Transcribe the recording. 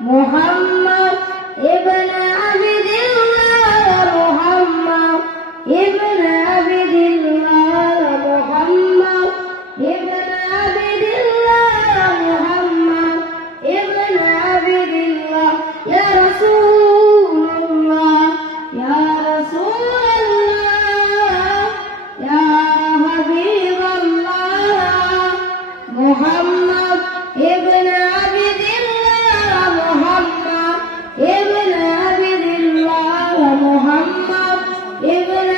মোহাম্মদ ইবনা محمد ابن عبد الله محمد ابن عبد الله محمد ابن